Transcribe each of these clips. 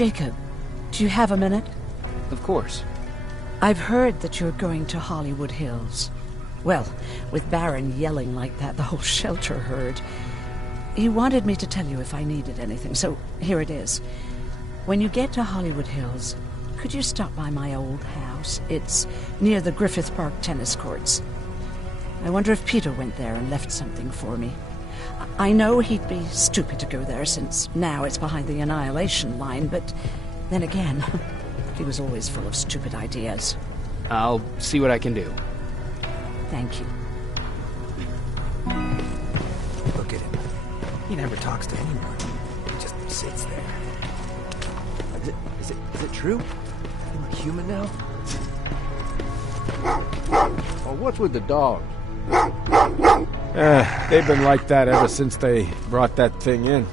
Jacob, do you have a minute? Of course. I've heard that you're going to Hollywood Hills. Well, with Baron yelling like that, the whole shelter heard. He wanted me to tell you if I needed anything, so here it is. When you get to Hollywood Hills, could you stop by my old house? It's near the Griffith Park tennis courts. I wonder if Peter went there and left something for me. I know he'd be stupid to go there, since now it's behind the Annihilation Line, but then again, he was always full of stupid ideas. I'll see what I can do. Thank you. Look at him. He never talks to anyone. He just sits there. Is it true? Am I human now? Oh, what's with the dogs? They've been like that ever since they brought that thing in.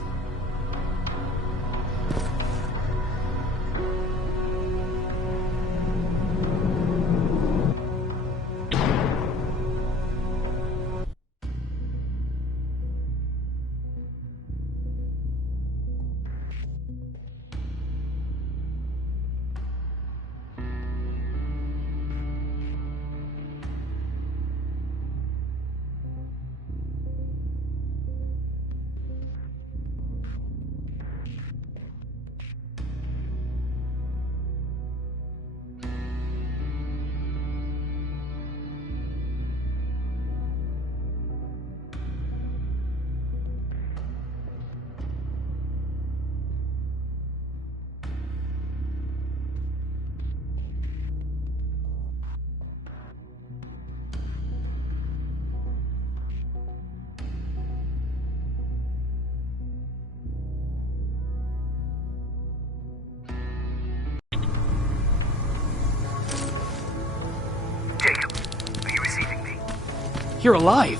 Jacob, are you receiving me? You're alive!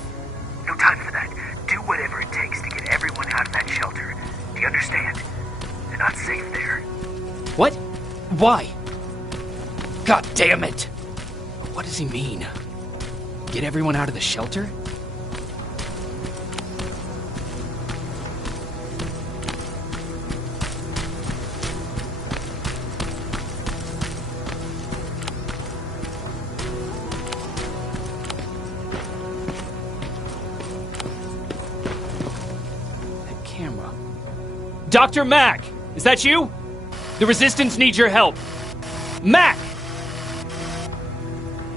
No time for that. Do whatever it takes to get everyone out of that shelter. Do you understand? They're not safe there. What? Why? God damn it! What does he mean? Get everyone out of the shelter? That camera. Dr. Mack! Is that you? The Resistance needs your help. Mac!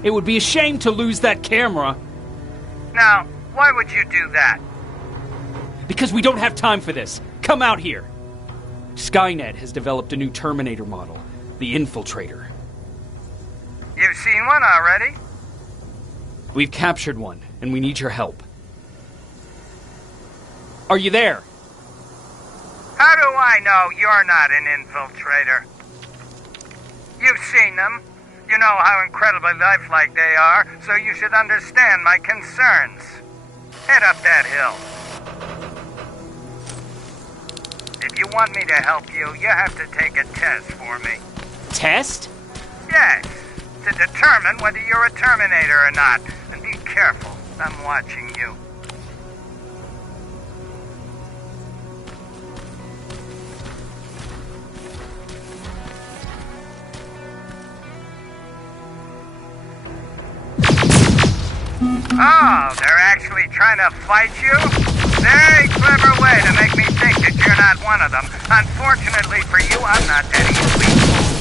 It would be a shame to lose that camera. Now, why would you do that? Because we don't have time for this. Come out here. Skynet has developed a new Terminator model, the Infiltrator. You've seen one already? We've captured one, and we need your help. Are you there? How do I know you're not an infiltrator? You've seen them. You know how incredibly lifelike they are, so you should understand my concerns. Head up that hill. If you want me to help you, you have to take a test for me. Test? Yes, to determine whether you're a Terminator or not. And be careful, I'm watching you. Oh, they're actually trying to fight you? Very clever way to make me think that you're not one of them. Unfortunately for you, I'm not that easily fooled.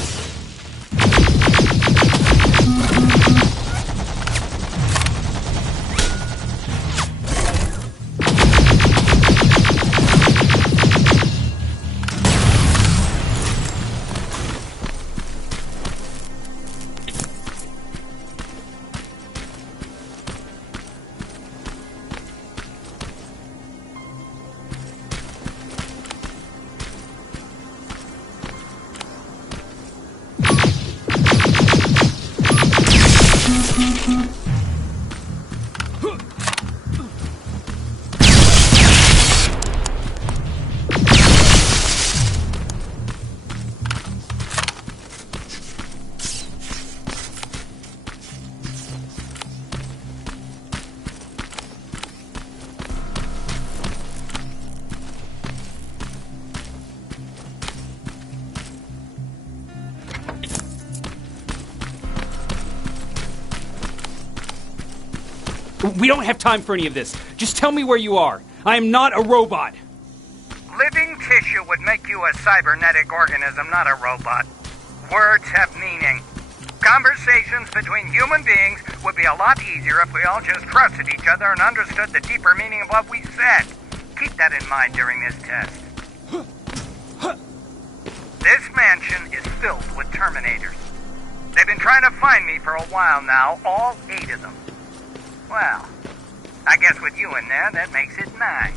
We don't have time for any of this. Just tell me where you are. I am not a robot. Living tissue would make you a cybernetic organism, not a robot. Words have meaning. Conversations between human beings would be a lot easier if we all just trusted each other and understood the deeper meaning of what we said. Keep that in mind during this test. This mansion is filled with Terminators. They've been trying to find me for a while now, all 8 of them. Well, I guess with you in there, that makes it 9.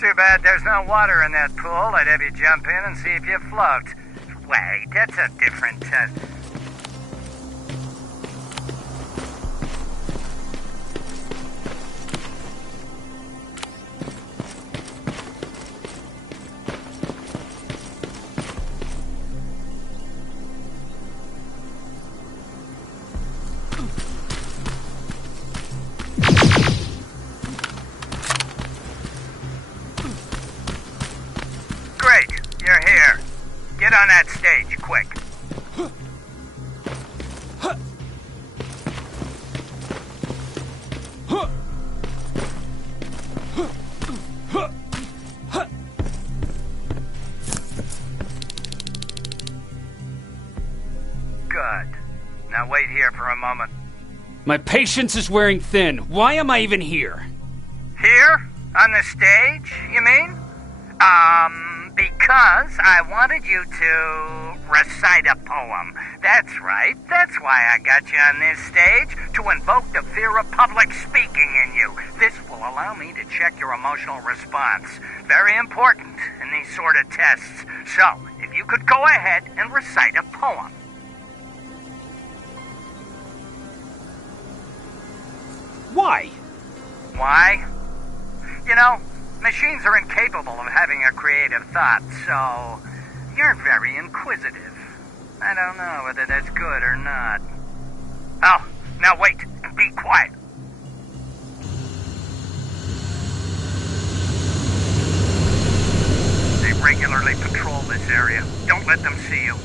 Too bad there's no water in that pool. I'd have you jump in and see if you float. Wait, that's a different test. Great, you're here. Get on that stage, quick. Good. Now wait here for a moment. My patience is wearing thin. Why am I even here? Here? On the stage, you mean? Because I wanted you to recite a poem. That's right. That's why I got you on this stage, to invoke the fear of public speaking in you. This will allow me to check your emotional response. Very important in these sort of tests. So, if you could go ahead and recite a poem. Why? Why? You know, machines are incapable of having a creative thought, so you're very inquisitive. I don't know whether that's good or not. Oh, now wait and be quiet. They regularly patrol this area. Don't let them see you.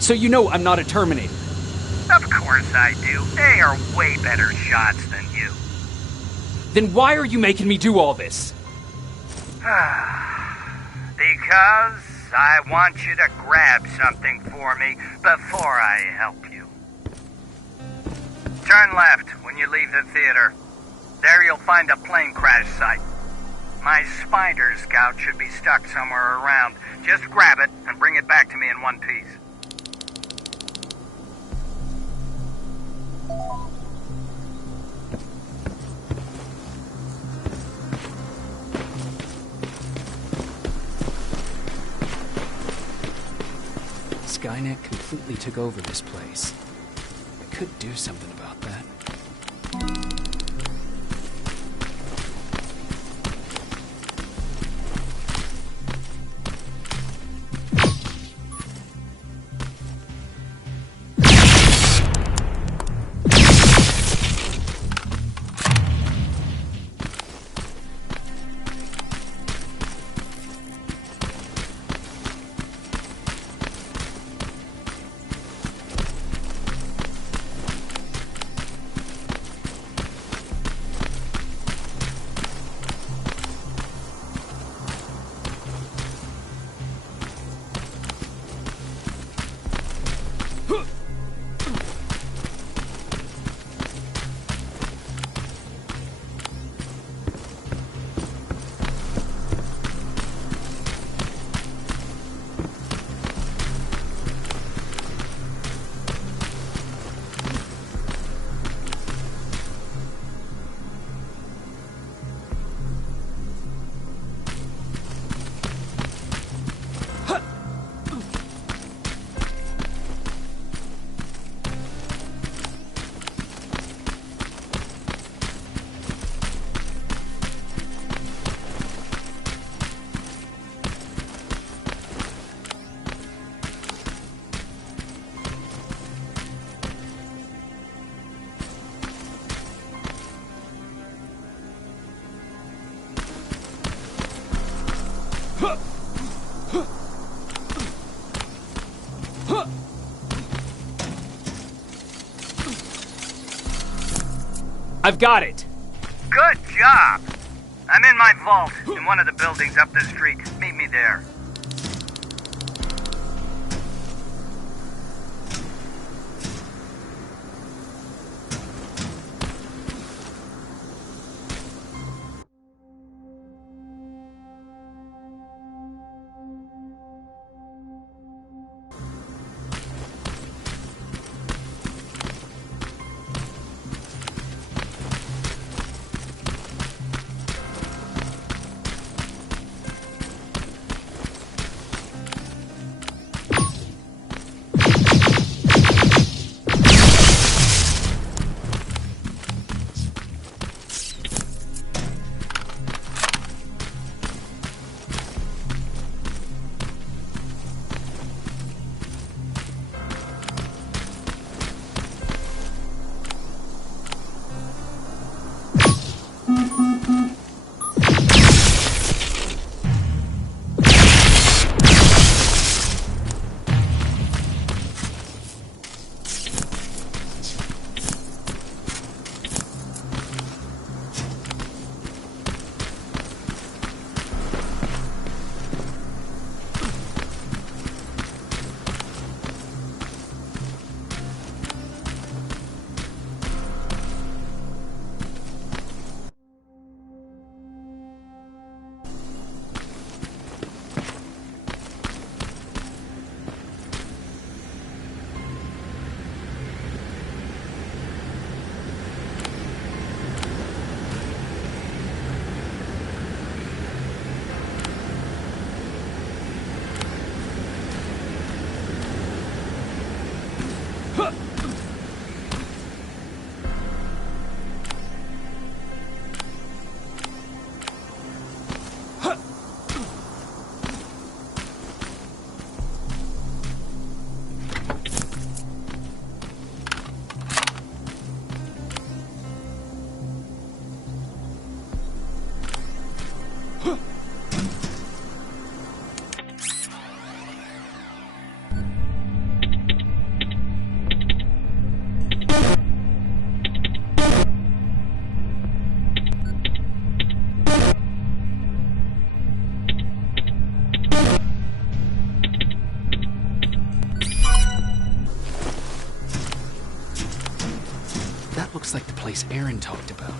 So you know I'm not a Terminator. Of course I do. They are way better shots than you. Then why are you making me do all this? Because I want you to grab something for me before I help you. Turn left when you leave the theater. There you'll find a plane crash site. My spider scout should be stuck somewhere around. Just grab it and bring it back to me in one piece. Skynet completely took over this place. I could do something about that. I've got it. Good job. I'm in my vault in one of the buildings up the street. Meet me there. That looks like the place Aaron talked about.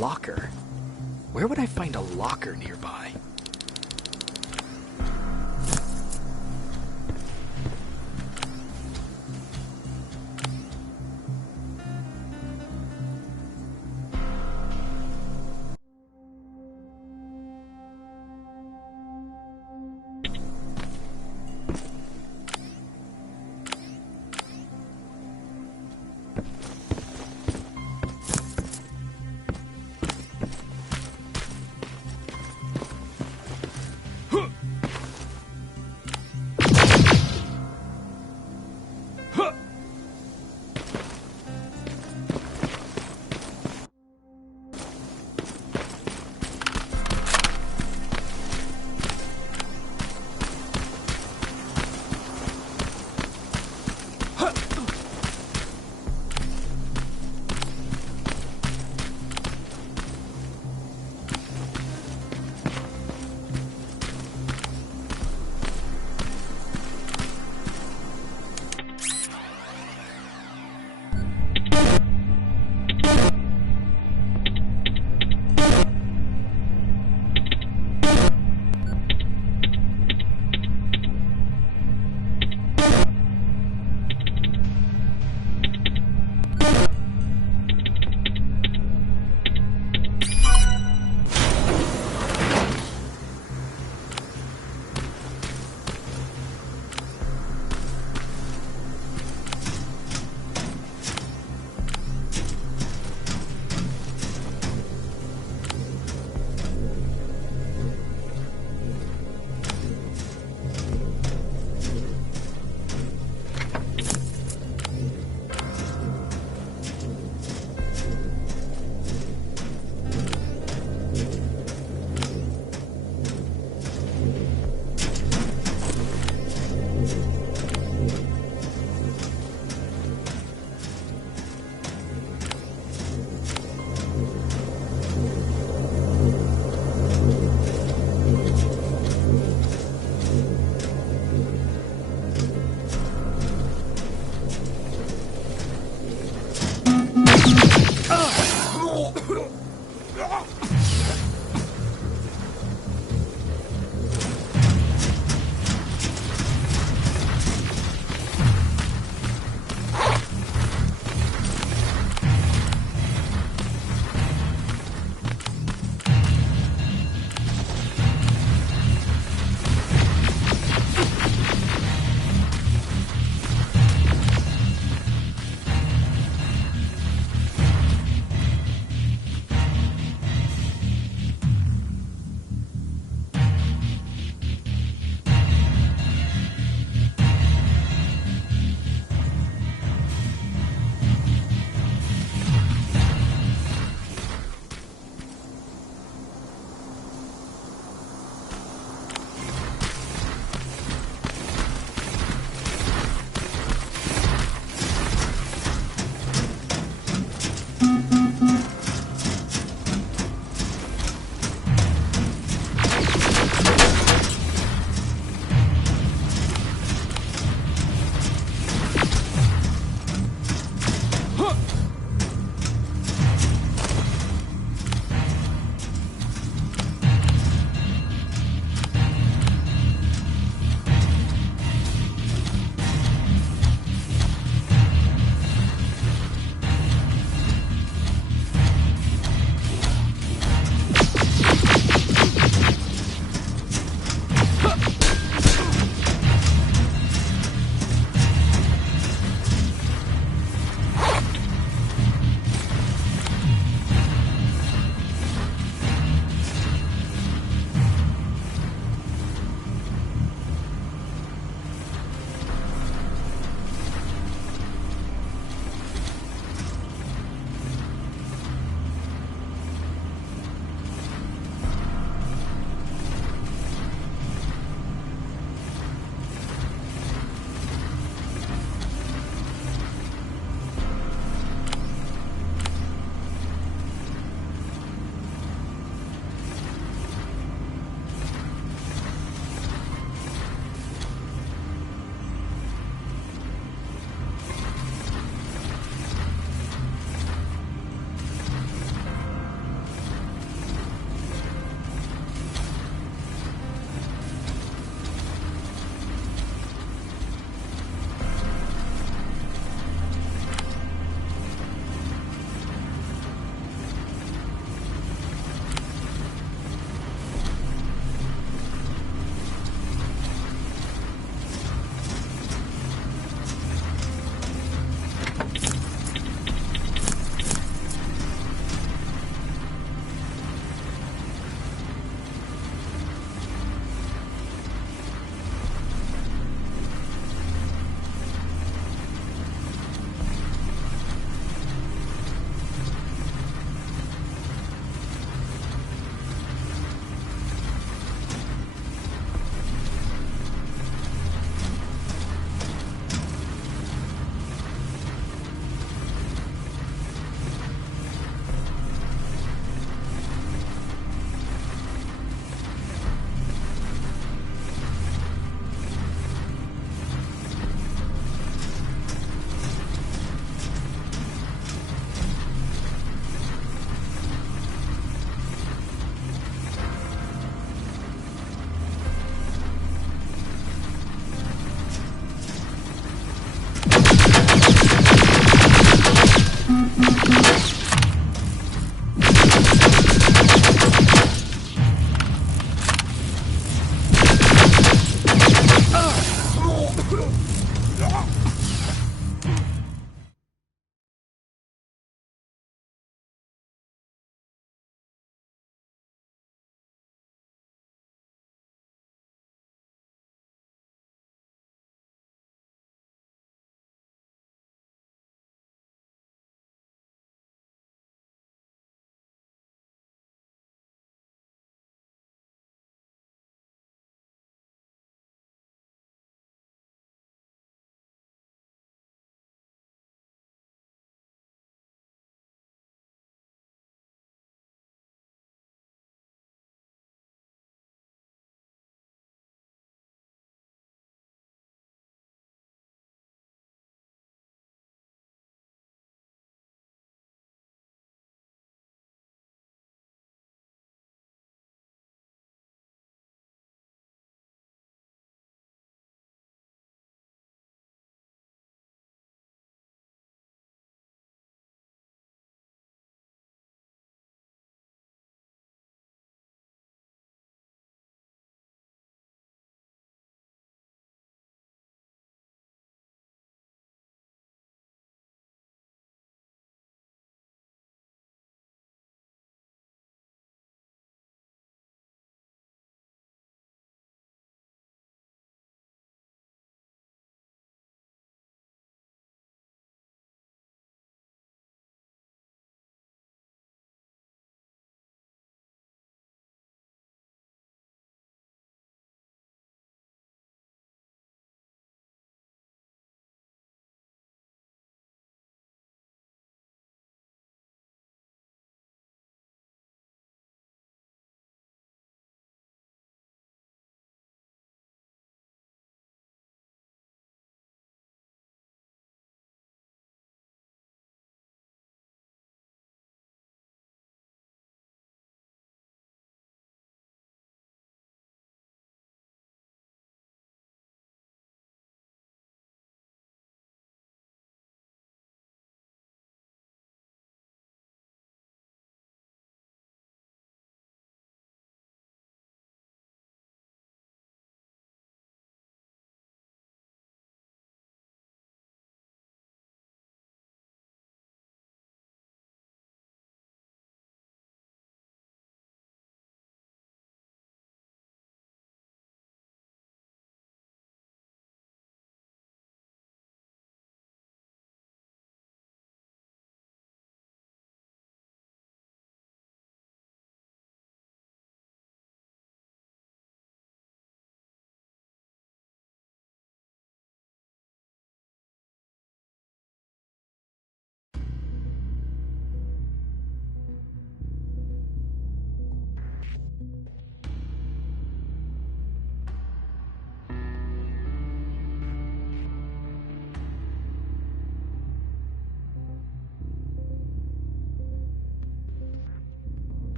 Locker? Where would I find a locker nearby?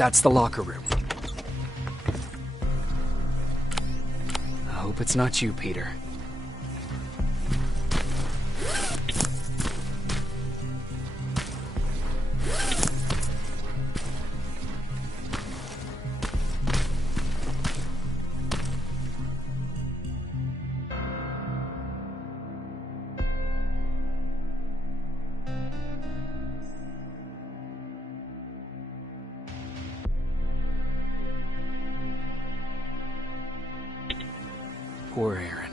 That's the locker room. I hope it's not you, Peter. Poor Aaron.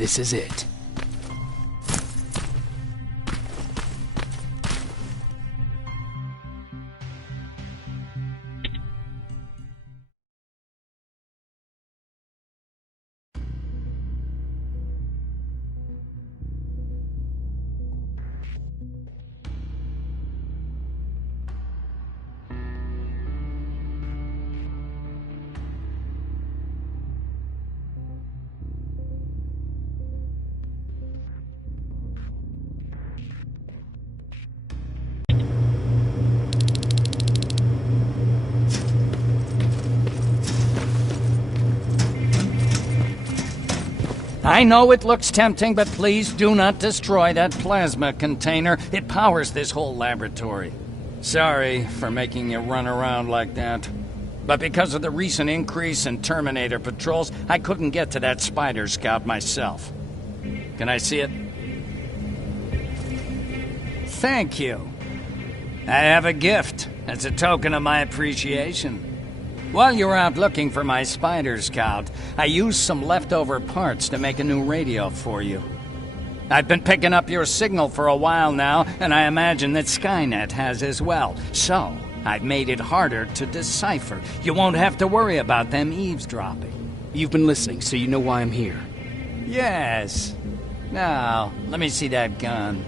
This is it. I know it looks tempting, but please do not destroy that plasma container. It powers this whole laboratory. Sorry for making you run around like that. But because of the recent increase in Terminator patrols, I couldn't get to that Spider Scout myself. Can I see it? Thank you. I have a gift as a token of my appreciation. While you were out looking for my Spider Scout, I used some leftover parts to make a new radio for you. I've been picking up your signal for a while now, and I imagine that Skynet has as well. So, I've made it harder to decipher. You won't have to worry about them eavesdropping. You've been listening, so you know why I'm here. Yes. Now, let me see that gun.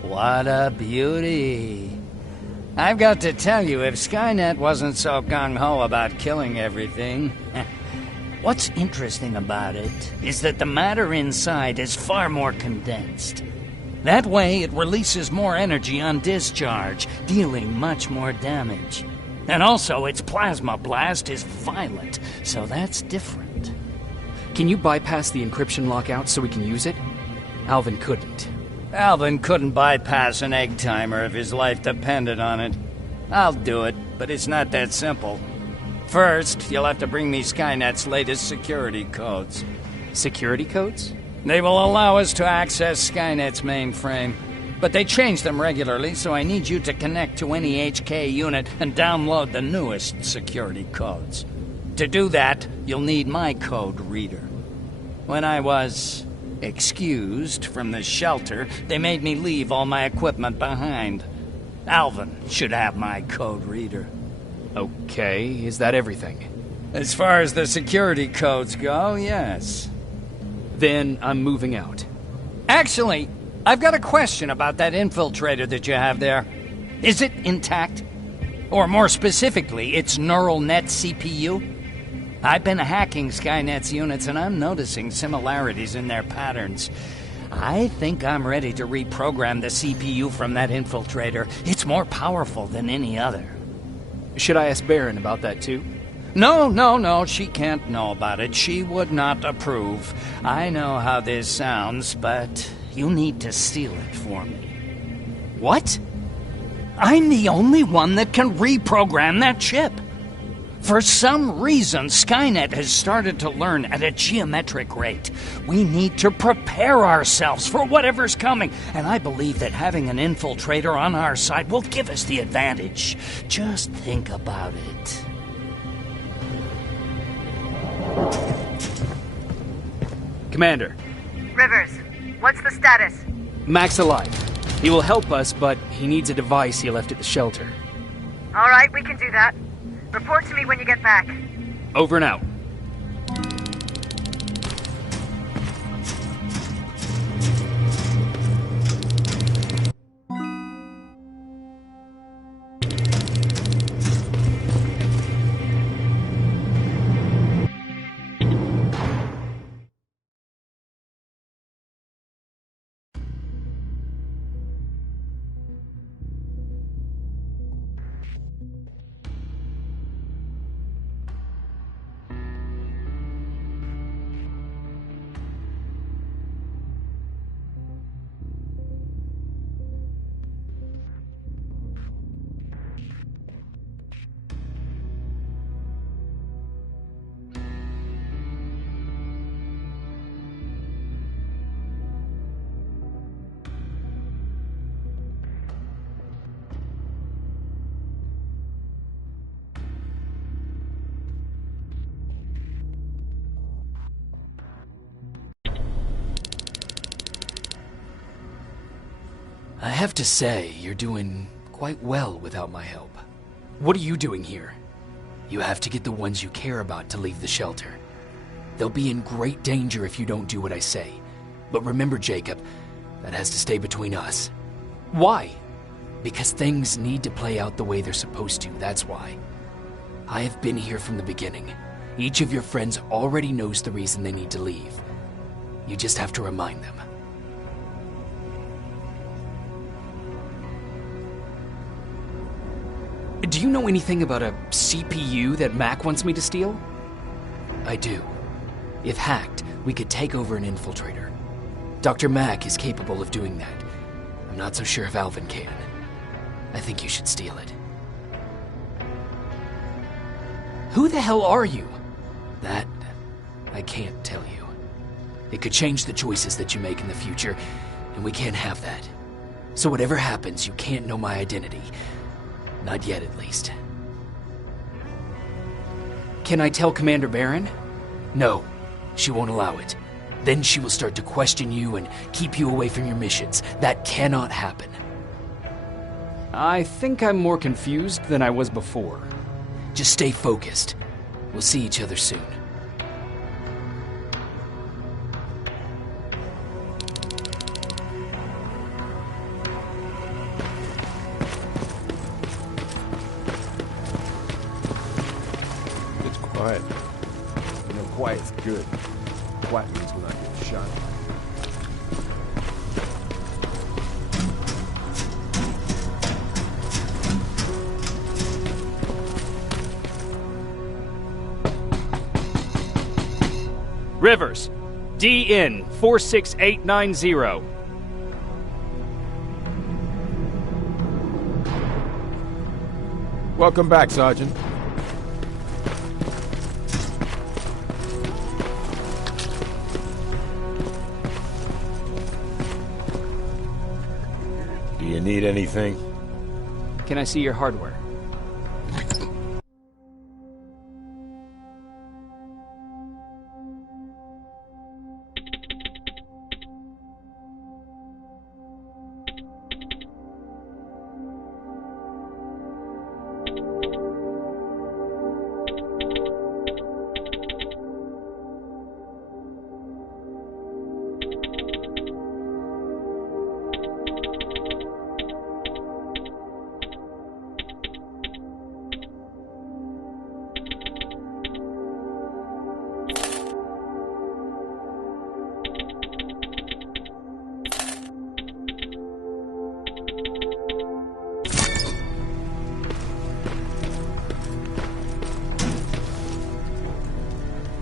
What a beauty. I've got to tell you, if Skynet wasn't so gung-ho about killing everything... What's interesting about it is that the matter inside is far more condensed. That way, it releases more energy on discharge, dealing much more damage. And also, its plasma blast is violent, so that's different. Can you bypass the encryption lockout so we can use it? Alvin couldn't. Alvin couldn't bypass an egg timer if his life depended on it. I'll do it, but it's not that simple. First, you'll have to bring me Skynet's latest security codes. Security codes? They will allow us to access Skynet's mainframe. But they change them regularly, so I need you to connect to any HK unit and download the newest security codes. To do that, you'll need my code reader. When I was excused from the shelter, they made me leave all my equipment behind. Alvin should have my code reader. Okay, is that everything? As far as the security codes go, yes. Then I'm moving out. Actually, I've got a question about that infiltrator that you have there. Is it intact? Or more specifically, its neural net CPU? I've been hacking Skynet's units and I'm noticing similarities in their patterns. I think I'm ready to reprogram the CPU from that infiltrator. It's more powerful than any other. Should I ask Baron about that too? No, she can't know about it. She would not approve. I know how this sounds, but you need to steal it for me. What? I'm the only one that can reprogram that chip. For some reason, Skynet has started to learn at a geometric rate. We need to prepare ourselves for whatever's coming, and I believe that having an infiltrator on our side will give us the advantage. Just think about it. Commander. Rivers, what's the status? Mac's alive. He will help us, but he needs a device he left at the shelter. All right, we can do that. Report to me when you get back. Over and out. I have to say, you're doing quite well without my help. What are you doing here? You have to get the ones you care about to leave the shelter. They'll be in great danger if you don't do what I say. But remember, Jacob, that has to stay between us. Why? Because things need to play out the way they're supposed to, that's why. I have been here from the beginning. Each of your friends already knows the reason they need to leave. You just have to remind them. Do you know anything about a CPU that Mac wants me to steal? I do. If hacked, we could take over an infiltrator. Dr. Mack is capable of doing that. I'm not so sure if Alvin can. I think you should steal it. Who the hell are you? That, I can't tell you. It could change the choices that you make in the future, and we can't have that. So whatever happens, you can't know my identity. Not yet, at least. Can I tell Commander Barron? No, she won't allow it. Then she will start to question you and keep you away from your missions. That cannot happen. I think I'm more confused than I was before. Just stay focused. We'll see each other soon. It's quiet. You know, quiet's good. Quiet means we're not getting shot. Rivers, DN 46890. Welcome back, Sergeant. Do you need anything? Can I see your hardware?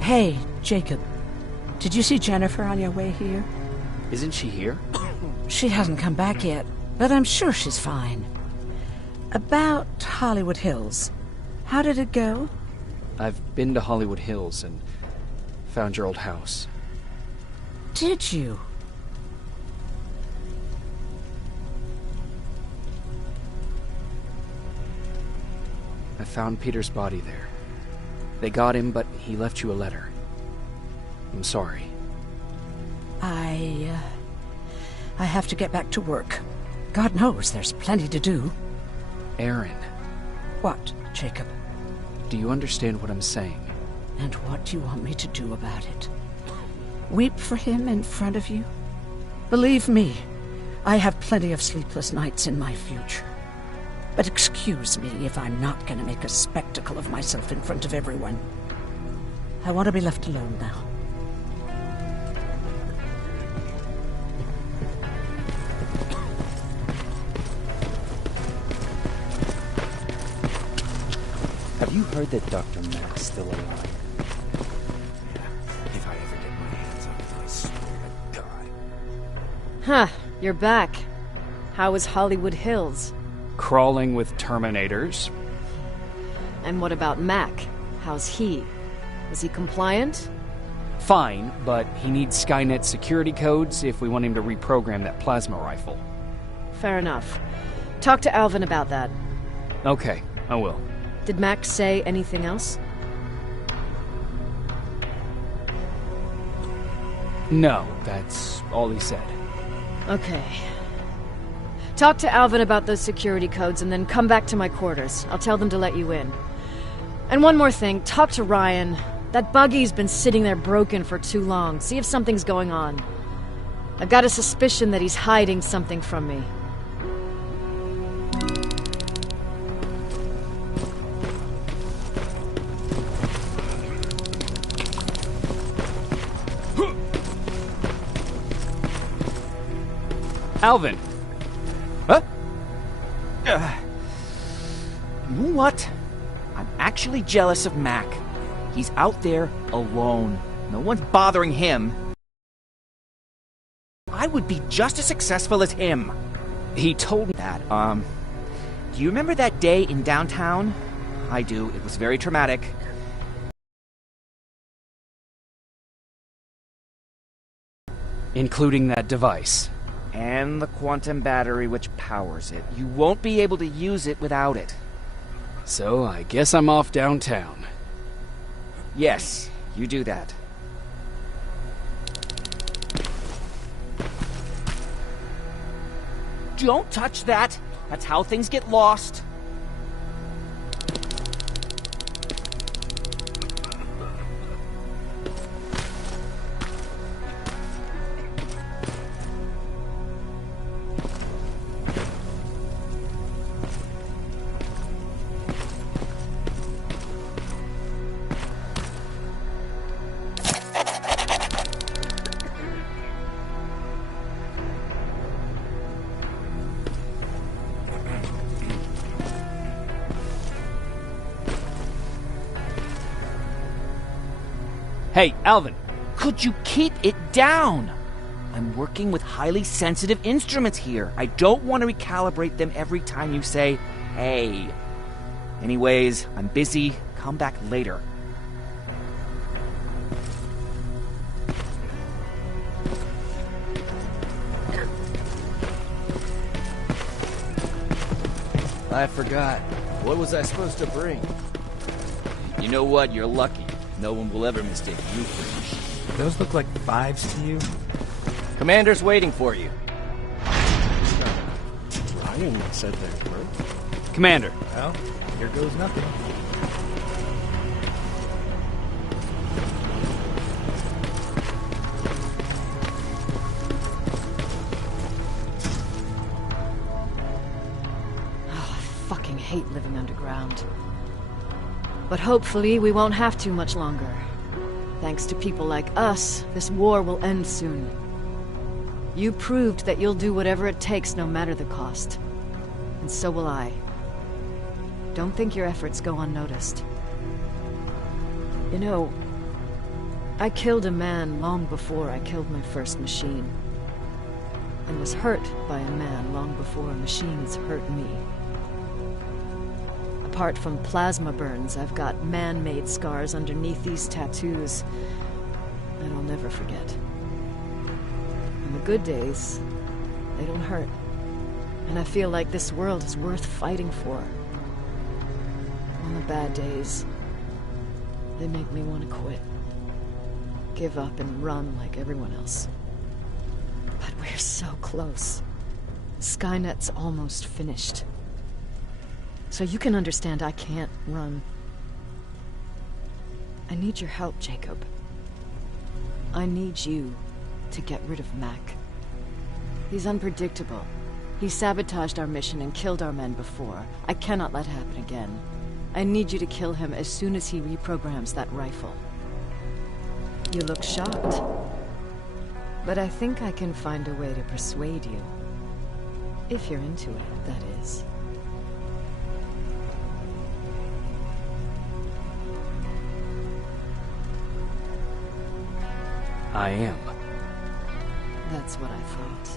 Hey, Jacob. Did you see Jennifer on your way here? Isn't she here? She hasn't come back yet, but I'm sure she's fine. About Hollywood Hills. How did it go? I've been to Hollywood Hills and found your old house. Did you? I found Peter's body there. They got him, but he left you a letter. I'm sorry. I have to get back to work. God knows there's plenty to do. Aaron. What, Jacob? Do you understand what I'm saying? And what do you want me to do about it? Weep for him in front of you? Believe me, I have plenty of sleepless nights in my future. But excuse me if I'm not going to make a spectacle of myself in front of everyone. I want to be left alone now. Have you heard that Dr. Mack's still alive? Yeah, if I ever get my hands on him, I swear to God. Huh, you're back. How was Hollywood Hills? Crawling with Terminators. And what about Mac? How's he? Is he compliant? Fine, but he needs Skynet security codes if we want him to reprogram that plasma rifle. Fair enough. Talk to Alvin about that. Okay, I will. Did Mac say anything else? No, that's all he said. Okay. Talk to Alvin about those security codes and then come back to my quarters. I'll tell them to let you in. And one more thing, talk to Ryan. That buggy's been sitting there broken for too long. See if something's going on. I've got a suspicion that he's hiding something from me. Alvin! Huh? You know what? I'm actually jealous of Mac. He's out there alone. No one's bothering him. I would be just as successful as him. He told me that. Do you remember that day in downtown? I do. It was very traumatic. Including that device. And the quantum battery which powers it. You won't be able to use it without it. So I guess I'm off downtown. Yes, you do that. Don't touch that! That's how things get lost. Hey, Alvin! Could you keep it down? I'm working with highly sensitive instruments here. I don't want to recalibrate them every time you say, hey. Anyways, I'm busy. Come back later. I forgot. What was I supposed to bring? You know what? You're lucky. No one will ever mistake you for a machine. Those look like fives to you? Commander's waiting for you. Ryan said there were. Commander. Well, here goes nothing. Oh, I fucking hate living underground. But hopefully we won't have to much longer. Thanks to people like us, this war will end soon. You proved that you'll do whatever it takes no matter the cost. And so will I. Don't think your efforts go unnoticed. You know, I killed a man long before I killed my first machine. And was hurt by a man long before machines hurt me. Apart from plasma burns, I've got man-made scars underneath these tattoos that I'll never forget. On the good days, they don't hurt. And I feel like this world is worth fighting for. On the bad days, they make me want to quit. Give up and run like everyone else. But we're so close. Skynet's almost finished. So you can understand I can't run. I need your help, Jacob. I need you to get rid of Mac. He's unpredictable. He sabotaged our mission and killed our men before. I cannot let it happen again. I need you to kill him as soon as he reprograms that rifle. You look shocked. But I think I can find a way to persuade you. If you're into it, that is. I am. That's what I thought.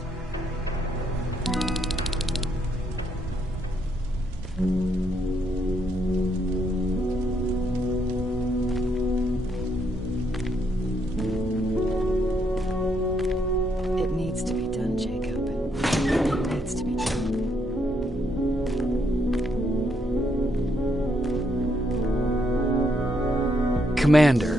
It needs to be done, Jacob. It needs to be done. Commander.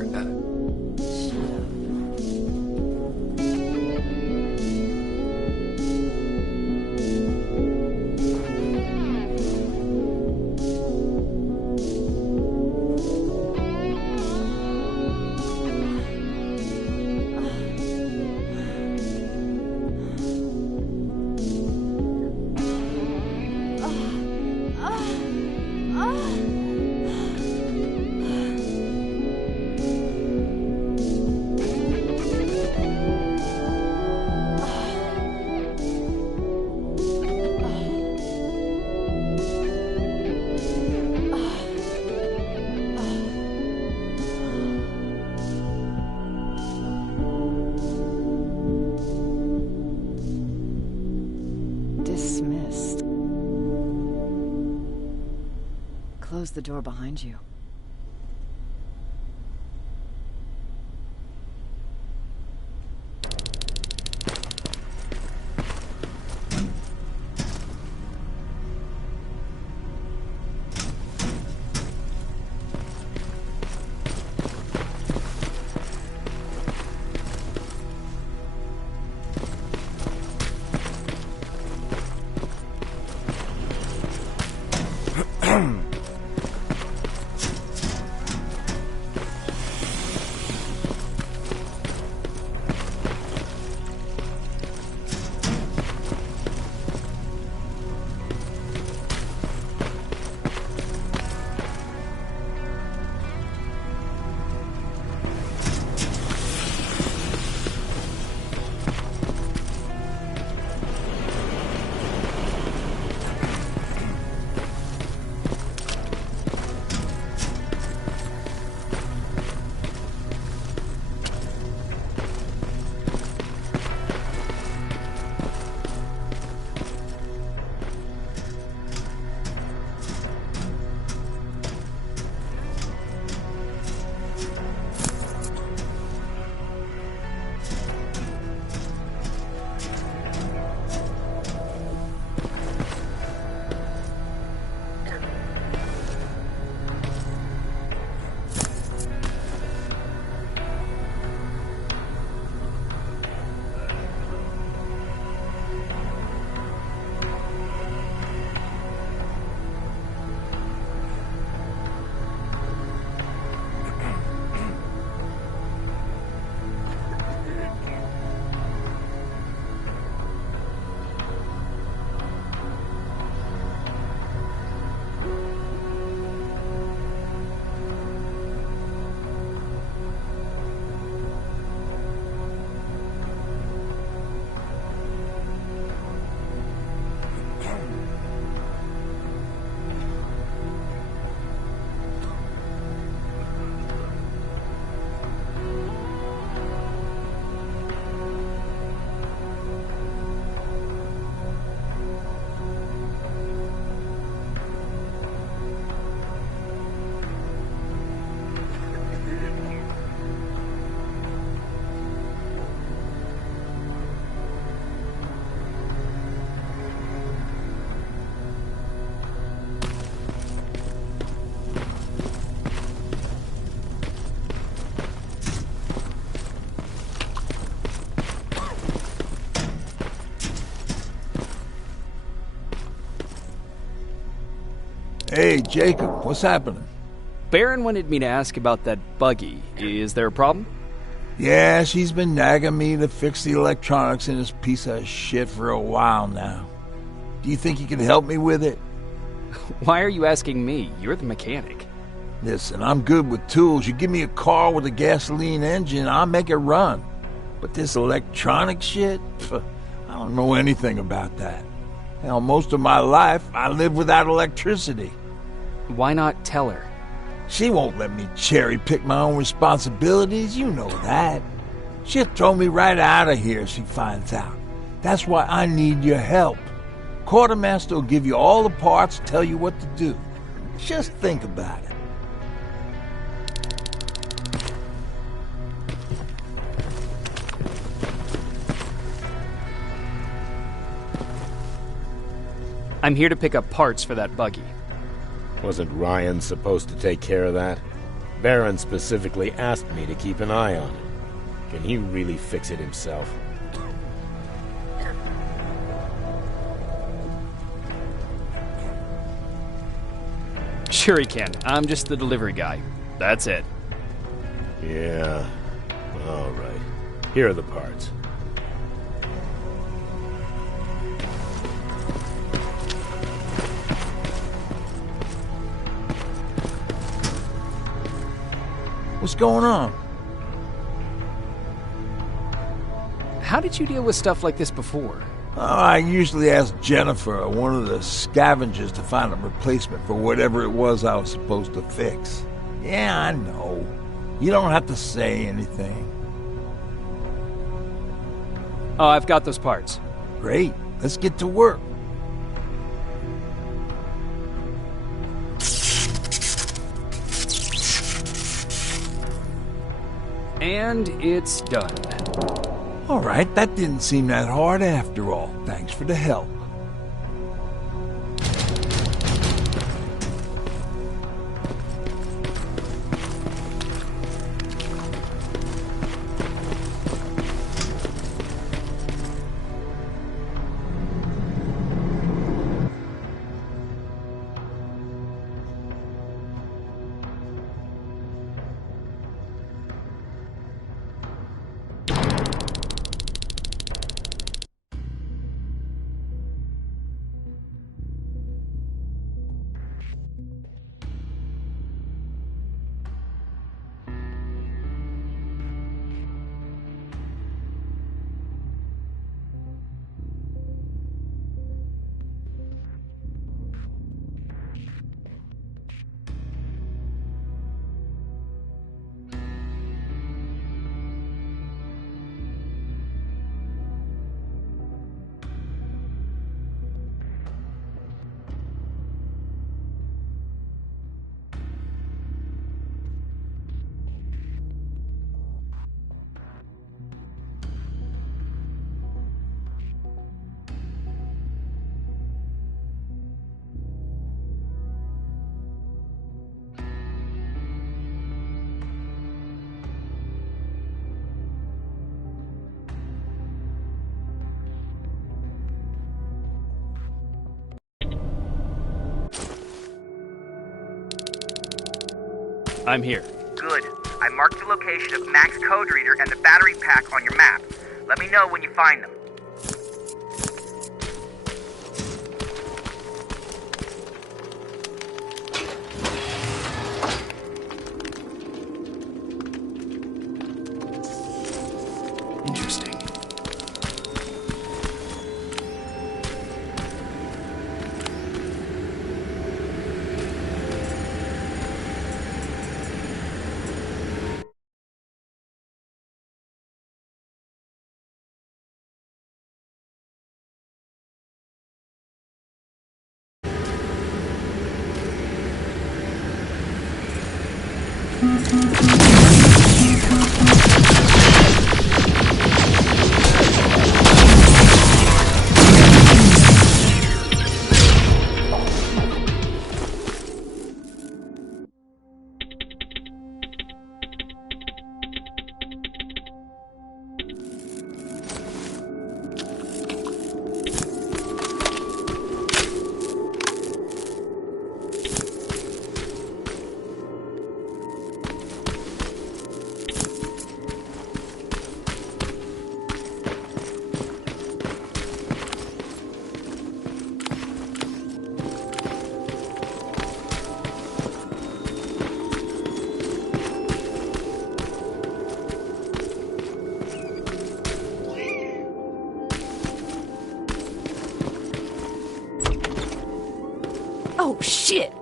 close the door behind you. Hey, Jacob, what's happening? Baron wanted me to ask about that buggy. Is there a problem? Yeah, she's been nagging me to fix the electronics in this piece of shit for a while now. Do you think you can help me with it? Why are you asking me? You're the mechanic. Listen, I'm good with tools. You give me a car with a gasoline engine, I'll make it run. But this electronic shit? Pff, I don't know anything about that. Hell, most of my life, I live without electricity. Why not tell her? She won't let me cherry-pick my own responsibilities, you know that. She'll throw me right out of here if she finds out. That's why I need your help. Quartermaster will give you all the parts, tell you what to do. Just think about it. I'm here to pick up parts for that buggy. Wasn't Ryan supposed to take care of that? Baron specifically asked me to keep an eye on it. Can he really fix it himself? Sure he can. I'm just the delivery guy. That's it. Yeah. All right. Here are the parts. What's going on? How did you deal with stuff like this before? Oh, I usually ask Jennifer or one of the scavengers to find a replacement for whatever it was I was supposed to fix. Yeah, I know. You don't have to say anything. Oh, I've got those parts. Great. Let's get to work. And it's done. All right, that didn't seem that hard after all. Thanks for the help. I'm here. Good. I marked the location of Mac's code reader and the battery pack on your map. Let me know when you find them. Interesting. Oh, shit!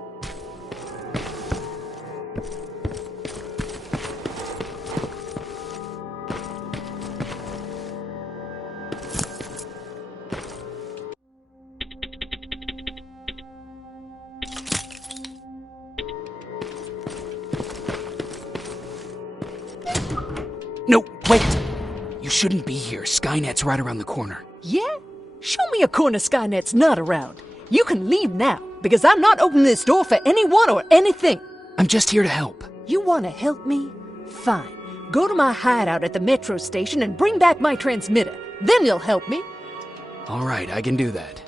No, wait! You shouldn't be here. Skynet's right around the corner. Yeah? Show me a corner Skynet's not around. You can leave now, because I'm not opening this door for anyone or anything. I'm just here to help. You want to help me? Fine. Go to my hideout at the metro station and bring back my transmitter. Then you'll help me. All right, I can do that.